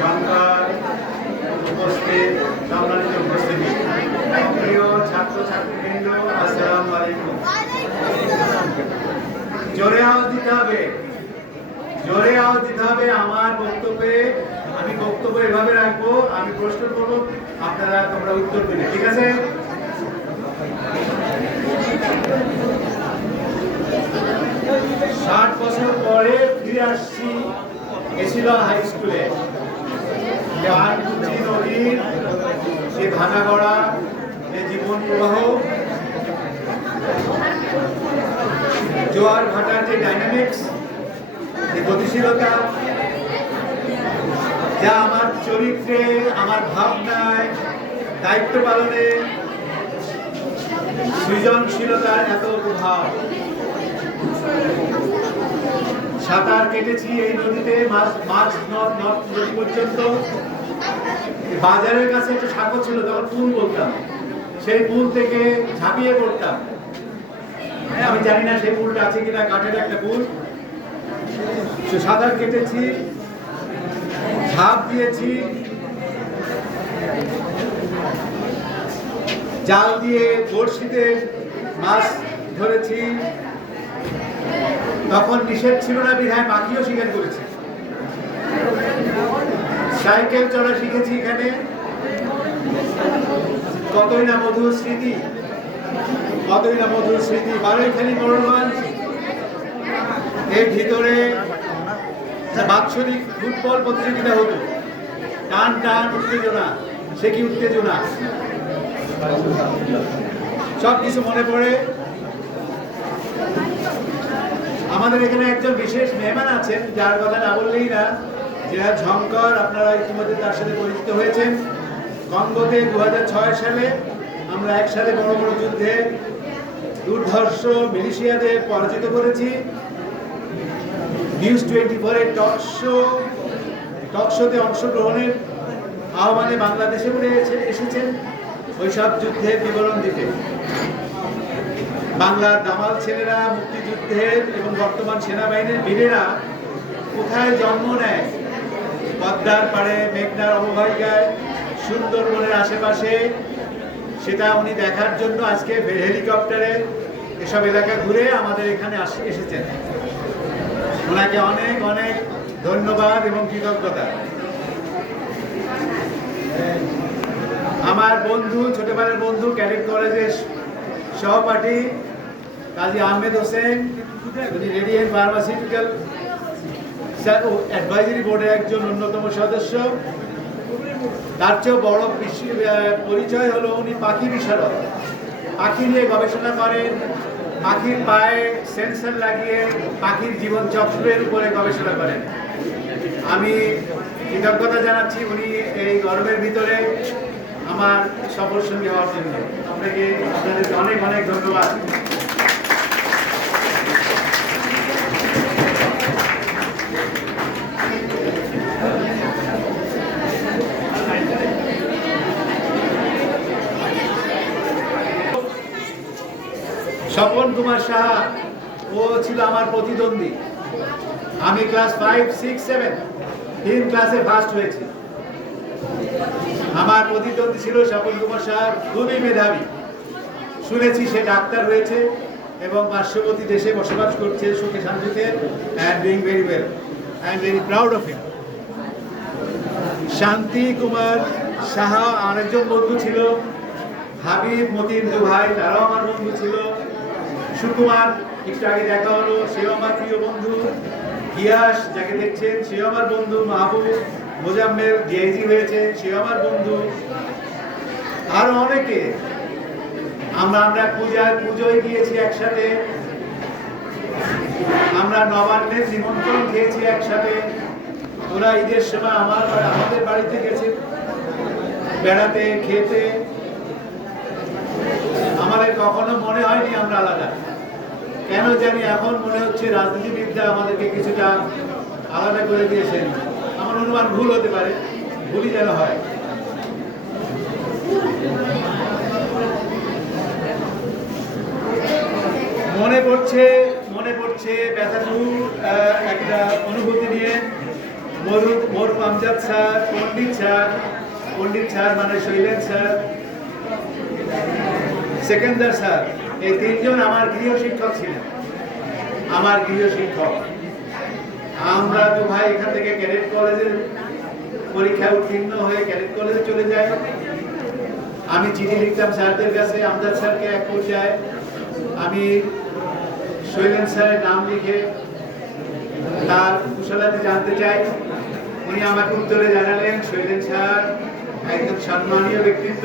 ঝঙ্কার উপস্থিত সম্মানিত উপস্থিতি, প্রিয় ছাত্রছাত্রীবৃন্দ, আসসালামু আলাইকুম। জোরে আওয়াজ দিতে হবে, জোরে আওয়াজ দিতে হবে। আমার বক্তব্যে আমি বক্তব্য এভাবে রাখবো, আমি প্রশ্ন করবো, তোমরা উত্তর দেবে, ঠিক আছে? ষাট বছর পরে ফিরে আসছি এসিলা হাই স্কুলে। নদীর যে ভাঙা গড়া, যে জীবন প্রবাহ, জোয়ার ভাটার যে ডাইনামিক্স, যে গতিশীলতা, যা আমার চরিত্রে, আমার ভাবনায়, দায়িত্ব পালনে, সৃজনশীলতার এত প্রভাব। সাঁতার কেটেছি এই নদীতে, মাছ নদী পর্যন্ত। বাজারের কাছে একটা সাঁকো ছিল, তখন পুল বলতাম। সেই পুল থেকে ঝাঁপিয়ে পড়তাম। আমি জানি না সেই পুলটা আছে কিনা, কাঠের একটা পুল। সাঁতার কেটেছি, ঝাঁপ দিয়েছি, জাল দিয়ে বড়শিতে মাছ ধরেছি। তখন নিষেধ ছিল না বিধায় পাখিও শিকার করেছি। সাইকেল চলা শিখেছি এখানে। কতই না মধুর স্মৃতি, কতই না মধুর স্মৃতি। বারৈখালী মোড়লগঞ্জ, এর ভিতরে বাৎসরিক ফুটবল প্রতিযোগিতা হতো। টান টান উত্তেজনা, সে কি উত্তেজনা, সব কিছু মনে পড়ে। আমাদের এখানে একজন বিশেষ মেহমান আছেন, যার কথা না বললেই না, জেলা ঝঙ্কার। আপনারা ইতিমধ্যে তার সাথে পরিচিত হয়েছেন। কঙ্গোতে 2006 সালে আমরা একসাথে বড় বড় যুদ্ধে দুর্ধর্ষ মিলিশিয়াদের পরাজিত করেছি। নিউজ 24-এর টক শোতে অংশগ্রহণের আহ্বানে বাংলাদেশে উঠে এসেছেন ওইসব যুদ্ধের বিবরণ দিতে। বাংলার দামাল ছেলেরা, মুক্তিযুদ্ধের এবং বর্তমান সেনাবাহিনীর বীরেরা কোথায় জন্ম নেয়, পদ্মার পাড়ে, মেঘনার অববাহিকায়, সুন্দরবনের আশেপাশে, সেটা উনি দেখার জন্য আজকে হেলিকপ্টারে এসব এলাকা ঘুরে আমাদের এখানে এসেছেন। ওনাকে অনেক অনেক ধন্যবাদ এবং কৃতজ্ঞতা। আমার বন্ধু, ছোটবেলার বন্ধু, ক্যাডেট কলেজের সহপাঠী কাজী আহমেদ হোসেন, উনি রেডিয়েন্ট ফার্মাসিউটিক্যাল অ্যাডভাইজারি বোর্ডের একজন অন্যতম সদস্য। তার চেয়েও বড় পরিচয় হলো উনি পাখি বিশারদ। পাখি নিয়ে গবেষণা করেন, পাখির পায়ে সেন্সর লাগিয়ে পাখির জীবন চক্রের উপরে গবেষণা করেন। আমি কৃতজ্ঞতা জানাচ্ছি উনি এই গরমের ভিতরে আমার সফর সঙ্গী হওয়ার জন্য। আপনাদেরকে অনেক অনেক ধন্যবাদ। স্বপন কুমার সাহা, ও ছিল আমার প্রতিদ্বন্দ্বী। আমি ক্লাস 5, 6, 7 তিন ক্লাসে ফার্স্ট হয়েছি। আমার প্রতিদ্বন্দ্বী ছিল স্বপন কুমার সাহা, খুবই মেধাবী। শুনেছি সে ডাক্তার হয়েছে এবং পার্শ্ববর্তী দেশে বসবাস করছে সুখে শান্তিতে। And doing very well. I am very proud of him. শান্তি কুমার সাহা আরেকজন বন্ধু ছিল। হাবিব, মতিন ভাই, তারাও আমার বন্ধু ছিল। সুকুমার, একটু আগে দেখা হলো, সেও আমার প্রিয় বন্ধু। গিয়াস, যাকে দেখছেন, সেও আমার বন্ধু। মাহবুব, মোজাম্মেল ডিআইজি হয়েছে, সেও আমার বন্ধু। আরো অনেকে। আমরা পুজোয় গিয়েছি একসাথে। আমরা নবান্নের নিমন্ত্রণ খেয়েছি একসাথে। ওরা ঈদের সময় আমাদের বাড়িতে গেছে বেড়াতে, খেতে। আমাদের কখনো মনে হয়নি আমরা আলাদা। কেন জানি এখন মনে হচ্ছে রাজনীতিবিদরা আমাদেরকে কিছুটা আলাদা করে দিয়েছেন। আমার অনুমান ভুল হতে পারে, ভুলই যেন হয়। মনে পড়ছে ব্যথাটুকু একটা অনুভূতি নিয়ে মোর আমজাদ স্যার, পণ্ডিত স্যার মানে শৈলেন স্যার, সেকেন্দার স্যার, এই তিনজন আমার গৃহ শিক্ষক ছিলেন। আমার গৃহ শিক্ষক। আমরা তো ভাই এখান থেকে ক্যাডেট কলেজের পরীক্ষায় উত্তীর্ণ হয়ে ক্যাডেট কলেজে চলে যাই। আমি চিঠি লিখতাম স্যারদের কাছে, আমজাদ স্যারকে এক পর্যায়ে আমি শৈলেন স্যারের নাম লিখে তার কুশলাতে জানতে চাই। উনি আমাকে উত্তরে জানালেন, শৈলেন স্যার একজন সম্মানীয় ব্যক্তিত্ব।